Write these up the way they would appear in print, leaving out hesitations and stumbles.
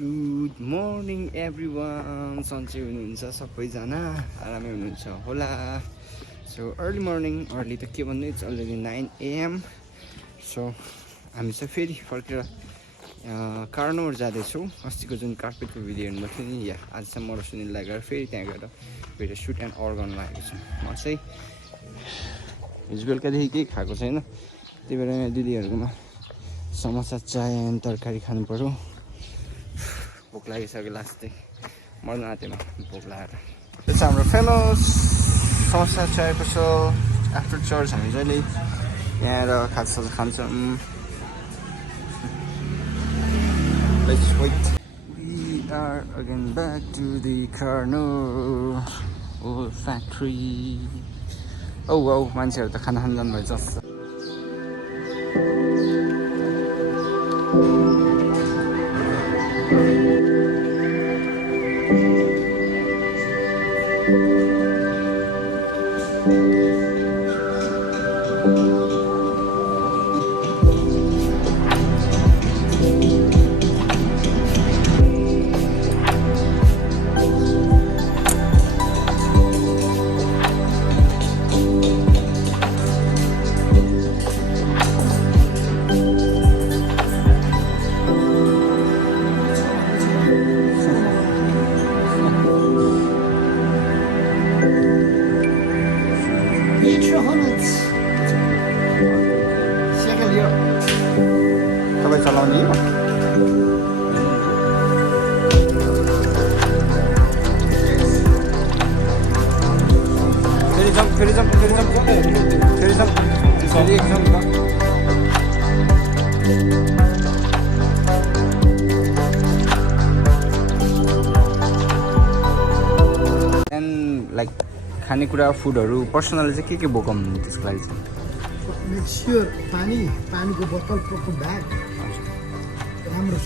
Good morning everyone. सन्चै हुनुहुन्छ सबैजना, आरामै हुनुहुन्छ होला। सो अर्ली मर्निङ, अर्ली त के भन्नु, इट्स अलरेडी 9 AM। सो हामी चाहिँ फेरि फर्केर कार्नोर जाँदैछौँ। अस्तिको जुन कार्पेटको भिडियो हेर्नुभएको थियो नि, आज चाहिँ म र सुनिललाई गएर फेरि त्यहाँ गएर फेरि सुट एन्ड अर गर्न लागेको छु। म चाहिँ हिजो बेलुकादेखि केही खाएको छैन, त्यही भएर यहाँ दिदीहरूकोमा समोसा चाय एन्ड तरकारी खानु पऱ्यो। भोक लागिसक्यो, लास्टै मर्न आँटेमा भोक लागेर। त्यो चाहिँ हाम्रो फेमस समोसा चायको छ। आफ्टर चर्च हामी जहिले यहाँ आएर खाजासाजा खान्छौँ। Let's wait. We are again back to the Carnor old factory. Oh, मान्छेहरू त खाना खान जानुभएछ जस्तो। तपाईँ चलाउने हो? फेरि जाउँ फेरि एक्जाम एन्ड लाइक खानेकुरा फुडहरू पर्सनली चाहिँ के बोकाउनु त्यसको लागि चाहिँ मेक स्योर पानीको बोतल प्रपर ब्याग, राम्रो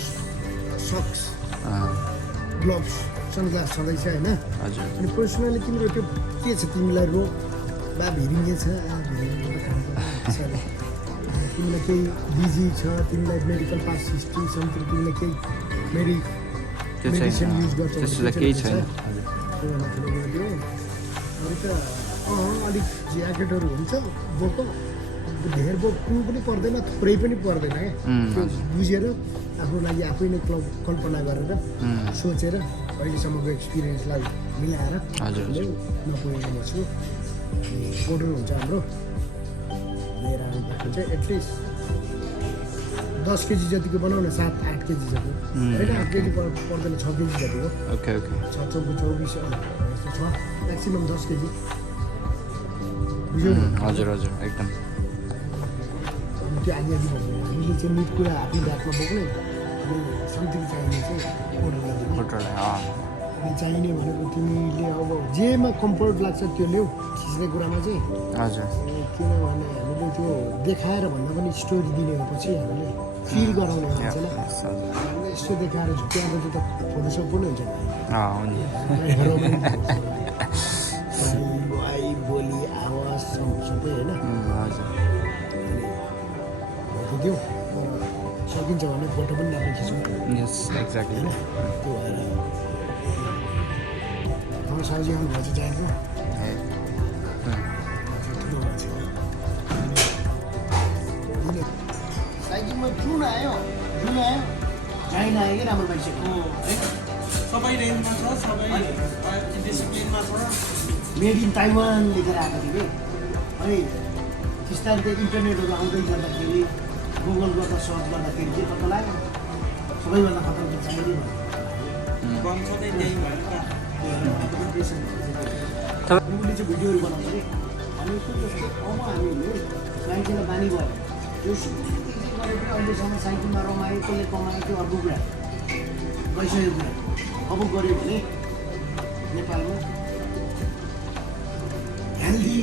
सक्स, ग्लोभ्स, सनग्लास छँदैछ होइन। हजुर। अनि पर्सनली तिम्रो त्यो के छ, तिमीलाई रोग बा भिरिङ्गे छ, तिमीलाई केही बिजी छ, तिमीलाई मेडिकल पास हिस्ट्री छ, तिमीलाई केही मेडिसिन युज गर्छ, केही छैन। अरू त अलिक ज्याकेटहरू हुन्छ बोको, धेर बोक्नु पनि पर्दैन, थुप्रै पनि पर्दैन क्या। त्यो बुझेर आफ्नो लागि आफै नै कल्पना गरेर सोचेर अहिलेसम्मको एक्सपिरियन्सलाई मिलाएर नपुगेको छु। पोर्टर हुन्छ हाम्रो, लिएर आउनुभएको चाहिँ एटलिस्ट 10 केजी जतिको बनाउ न, 7-8 केजी जति होइन, 8 केजी पर्दैन, 6 केजी जतिको। 6-24 यस्तो छ, म्याक्सिमम् 10 केजी। बुझ्यौ? हजुर एकदम। त्यो आदि भन्दैन, हामीले चाहिँ मिट कुरा आफ्नो ब्यागमा बोक्ने, अनि समथिङ चाहिने चाहिँ पोर्टरलाई अनि चाहिने भनेको तिमीले अब जेमा कम्फर्ट लाग्छ त्यो ल्याऊ। खिच्ने कुरामा चाहिँ हजुर, किनभने हामीले त्यो देखाएर भन्दा पनि स्टोरी दिने हो, पछि हामीले फिल गराउने हुन्छ नि। हामीले यस्तो देखाएर झुक्क्याएको त फोटोसप पनि हुन्छ बोली आवाज सबै होइन। त्यो सकिन्छ भने फोटो पनि राम्रो खिच्नु। यस एक्ज्याक्टली होइन, त्यो भएर तपाईँ साउजी आउनु भएछ चाहिएको ठुलो मान्छे साइकिलमा जुन आयो चाइना आयो कि राम्रो मान्छे सबै रेन्जमा छ, सबै डिसिप्लिनमा छ। मेड इन ताइवान लेखेर आएको थियो कि, अनि बिस्तारै त्यो इन्टरनेटहरू आउँदै गर्दाखेरि गुगल गर्दा सर्च गर्दाखेरि के पत्ता लाग्यो, सबैभन्दा खतरनाक चाहिने उसले चाहिँ भिडियोहरू बनाउँछ कि, अनि उसको जस्तो हामीले साइकलमा बानी भयो, यो गरेर अहिलेसम्म साइकलमा रमायो, त्यसले कमायो, त्यो अर्को कुरा गइसक्यो कुरा। अब गऱ्यो भने नेपालमा हेल्दी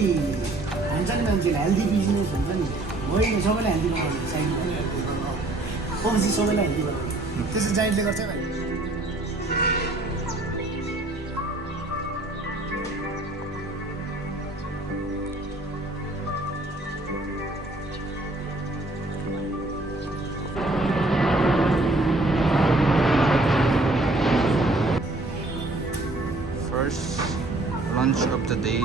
हुन्छ नि, मान्छेले हेल्दी बिजनेस हुन्छ नि, होइन सबैलाई हेल्दी बनाउने साइकल पछि सबैलाई हेल्दी बनाउने, त्यसो जाइन्टले गर्छ भाइ। lunch of the day.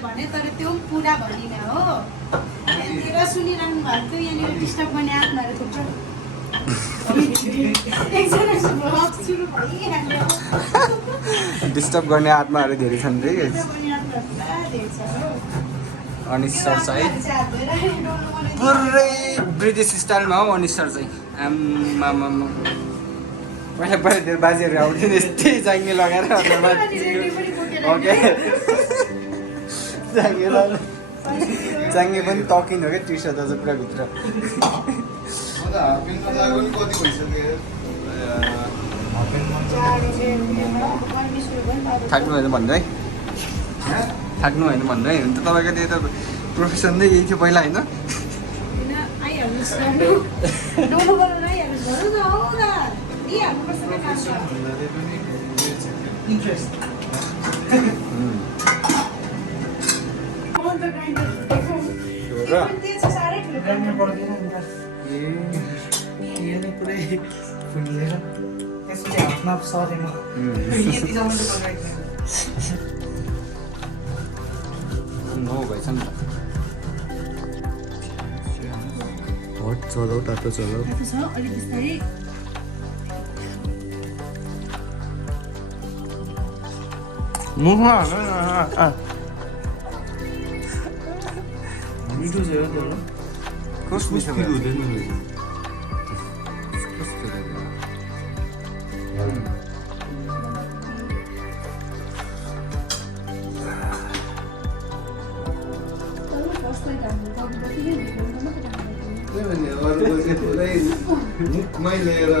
भने तर त्यो पुरा भनिन हो यहाँनिर सुनिरहनु भएको यहाँनिर डिस्टर्ब गर्ने आत्माहरू थुप्छ एकजना भ्लग सुरु भइहाल्यो डिस्टर्ब गर्ने आत्माहरू धेरै छन् रे डिस्टर्ब गर्ने आत्माहरू पुरा धेरै छ हो अनिश सर चाहिँ हात धोएर डोल्नु मलाई पुरै ब्रिटिस स्टाइलमा हो अनिश सर चाहिँ आम्मामा पहिला पहिला त्यो बाजेहरू आउँथ्यो नि यस्तै जाङ्गे लगाएर ओके जाङ्गे पनि टकिन हो क्या टी सर्ट अझ पुरा भित्र थाक्नु होइन भन्नु है थाक्नु होइन भन्नु है हुन त तपाईँको त्यो त प्रोफेसन नै यही थियो पहिला होइन आइहाल्नुहोस् डोलो बनाउन आइहाल्नुहोस् भनौँ न हौ न दिइहाल्नुपर्छ नि काम इन्ट्रेस्ट ग्राइन्डर पर्दैन नि पुरै फुलिएर त्यसपछि हातमा सरे म यतिसम्म चाहिँ पकाएको हो भएछ नि त हट चलाऊ तातो चलाऊ छ अलिक बिस्तारै मिठो छ यो कस्तो मिठो भयो? मुखमै लिएर